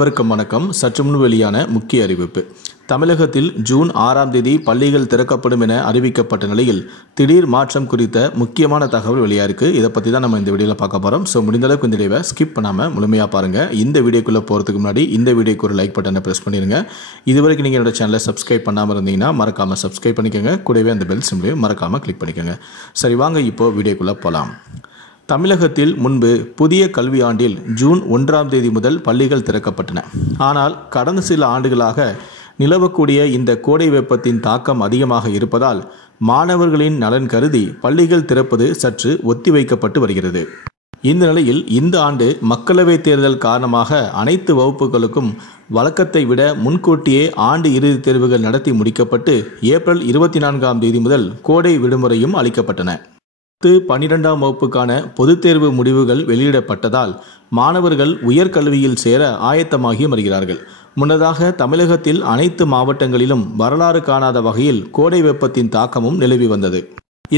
அனைவருக்கும் வணக்கம். சற்று முன் வெளியான முக்கிய அறிவிப்பு. தமிழகத்தில் ஜூன் 6ஆம் தேதி பள்ளிகள் திறக்கப்படும் என அறிவிக்கப்பட்ட நிலையில் திடீர் மாற்றம் குறித்த முக்கியமான தகவல் வெளியாயிருக்கு. இதை பற்றி தான் நம்ம இந்த வீடியோவில் பார்க்க போகிறோம். ஸோ முடிந்தளவுக்கு இந்த வீடியோவை ஸ்கிப் பண்ணாமல் முழுமையாக பாருங்கள். இந்த வீடியோக்குள்ளே போகிறதுக்கு முன்னாடி இந்த வீடியோக்கு ஒரு லைக் பட்டனை ப்ரெஸ் பண்ணிடுங்க. இதுவரைக்கும் நீங்கள் என்னோட சேனலை சப்ஸ்கிரைப் பண்ணாமல் இருந்தீங்கன்னா மறக்காமல் சப்ஸ்கிரைப் பண்ணிக்கோங்க. கூடவே அந்த பெல் சிம்பிளையும் மறக்காமல் கிளிக் பண்ணிக்கோங்க. சரி, வாங்க இப்போது வீடியோக்குள்ளே போகலாம். தமிழகத்தில் முன்பு புதிய கல்வியாண்டில் ஜூன் 1ஆம் தேதி முதல் பள்ளிகள் திறக்கப்பட்டன. ஆனால் கடந்த சில ஆண்டுகளாக நிலவக்கூடிய இந்த கோடை வெப்பத்தின் தாக்கம் அதிகமாக இருப்பதால் மாணவர்களின் நலன் கருதி பள்ளிகள் திறப்பது சற்று ஒத்திவைக்கப்பட்டு வருகிறது. இந்த நிலையில் இந்த ஆண்டு மக்களவைத் தேர்தல் காரணமாக அனைத்து வகுப்புகளுக்கும் வழக்கத்தை விட முன்கூட்டியே ஆண்டு இறுதித் தேர்வுகள் நடத்தி முடிக்கப்பட்டு ஏப்ரல் 24ஆம் தேதி முதல் கோடை விடுமுறையும் அளிக்கப்பட்டன. 12ஆம் வகுப்புக்கான பொதுத் தேர்வு முடிவுகள் வெளியிடப்பட்டதால் மாணவர்கள் உயர்கல்வியில் சேர ஆயத்தமாகி வருகிறார்கள். முன்னதாக தமிழகத்தில் அனைத்து மாவட்டங்களிலும் வரலாறு காணாத வகையில் கோடை வெப்பத்தின் தாக்கமும் நிலவி வந்தது.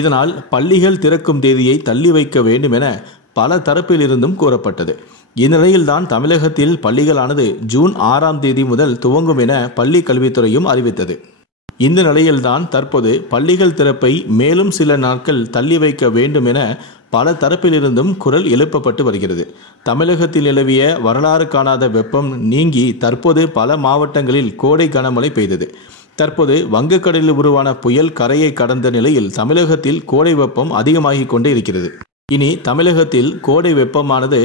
இதனால் பள்ளிகள் திறக்கும் தேதியை தள்ளி வைக்க வேண்டும் என பல தரப்பிலிருந்தும் கூறப்பட்டது. இந்நிலையில்தான் தமிழகத்தில் பள்ளிகளானது ஜூன் 6ஆம் தேதி முதல் துவங்கும் என பள்ளி கல்வித்துறையும் அறிவித்தது. இந்த நிலையில்தான் தற்போது பள்ளிகள் திறப்பை மேலும் சில நாட்கள் தள்ளி வைக்க வேண்டும் என பல தரப்பிலிருந்தும் குரல் எழுப்பப்பட்டு வருகிறது. தமிழகத்தில் நிலவிய வரலாறு காணாத வெப்பம் நீங்கி தற்போது பல மாவட்டங்களில் கோடை கனமழை பெய்தது. தற்போது வங்கக்கடலில் உருவான புயல் கரையை கடந்த நிலையில் தமிழகத்தில் கோடை வெப்பம் அதிகமாகிக் கொண்டே இருக்கிறது. இனி தமிழகத்தில் கோடை வெப்பமானது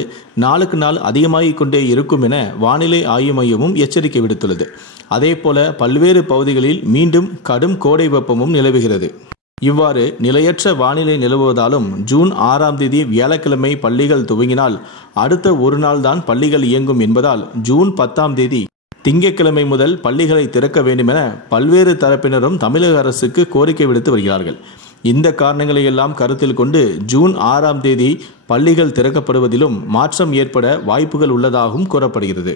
நாளுக்கு நாள் அதிகமாகிக் கொண்டே இருக்கும் என வானிலை ஆய்வு மையமும் எச்சரிக்கை விடுத்துள்ளது. அதேபோல பல்வேறு பகுதிகளில் மீண்டும் கடும் கோடை வெப்பமும் நிலவுகிறது. இவ்வாறு நிலையற்ற வானிலை நிலவுவதாலும் ஜூன் 6ஆம் தேதி வியாழக்கிழமை பள்ளிகள் துவங்கினால் அடுத்த ஒரு நாள் தான் பள்ளிகள் இயங்கும் என்பதால் ஜூன் 10ஆம் தேதி திங்கட்கிழமை முதல் பள்ளிகளை திறக்க வேண்டும் என பல்வேறு தரப்பினரும் தமிழக அரசுக்கு கோரிக்கை விடுத்து வருகிறார்கள். இந்த காரணங்களை எல்லாம் கருத்தில் கொண்டு ஜூன் 6ஆம் தேதி பள்ளிகள் திறக்கப்படுவதிலும் மாற்றம் ஏற்பட வாய்ப்புகள் உள்ளதாகவும் கூறப்படுகிறது.